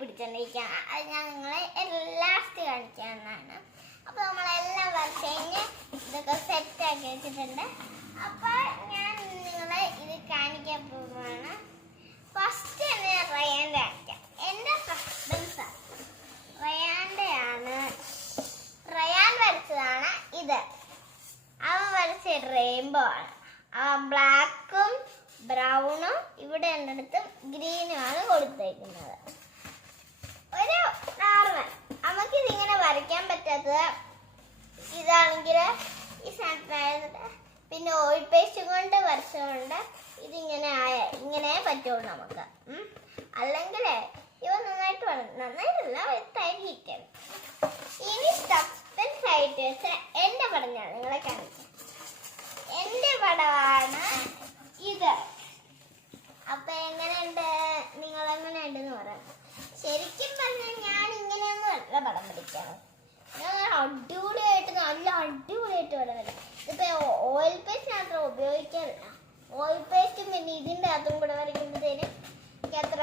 പിടിച്ചോണ്ടിരിക്കുകയാണ്. അത് ഞാൻ നിങ്ങളെ ലാസ്റ്റ് കാണിച്ചു തന്നാണ്. അപ്പൊ നമ്മളെല്ലാം വരച്ച് കഴിഞ്ഞ് ഇതൊക്കെ സെറ്റ് ആക്കി വെച്ചിട്ടുണ്ട്. അപ്പൊ ഞാൻ നിങ്ങളെ ഇത് കാണിക്കാൻ പോവുകയാണ്. ഫസ്റ്റ് തന്നെ റയാൻ്റെ കാണിക്കാം. എൻ്റെ കസിൻസ് റയാൻ വരച്ചതാണ് ഇത്. അവൻ വരച്ച റെയിൻബോ ആണ്. അവൻ ബ്ലാക്കും ബ്രൗണും ഇവിടെ എൻ്റെ അടുത്ത് ഗ്രീനുമാണ് കൊടുത്തേക്കുന്നത്. ഒരു നോർമൽ നമുക്കിതിങ്ങനെ വരയ്ക്കാൻ പറ്റാത്തത് ഇതാണെങ്കിൽ ഈ സാധനമായത് പിന്നെ ഓയിൽ പേസ്റ്റ് കൊണ്ട് വരച്ചുകൊണ്ട് ഇങ്ങനെ പറ്റുള്ളൂ നമുക്ക്. അല്ലെങ്കിൽ ഇവ നന്നായിട്ടല്ല തരിക്കണം. ഇനി സസ്പെൻസ് ആയിട്ട് വെച്ച എൻ്റെ പടം ഞാൻ നിങ്ങളെ കാണിക്കാം. എൻ്റെ പടമാണ് ഇത്. അപ്പൊ എങ്ങനെയുണ്ട്, നിങ്ങൾ എങ്ങനെയുണ്ടെന്ന് പറയാം. ശരിക്കും പറഞ്ഞാൽ ഞാൻ ഇങ്ങനെയൊന്നും അല്ല പടം പിടിക്കണം. ഞാൻ അടിപൊളിയായിട്ട് നല്ല അടിപൊളിയായിട്ട് പടം വരും. ഇതിപ്പോ ഓയിൽ പേസ്റ്റ് മാത്രം ഉപയോഗിക്കാറില്ല. ഓയിൽ പേസ്റ്റും പിന്നെ ഇതിൻ്റെ അതും കൂടെ വരയ്ക്കുമ്പോഴത്തേനും എനിക്ക് അത്ര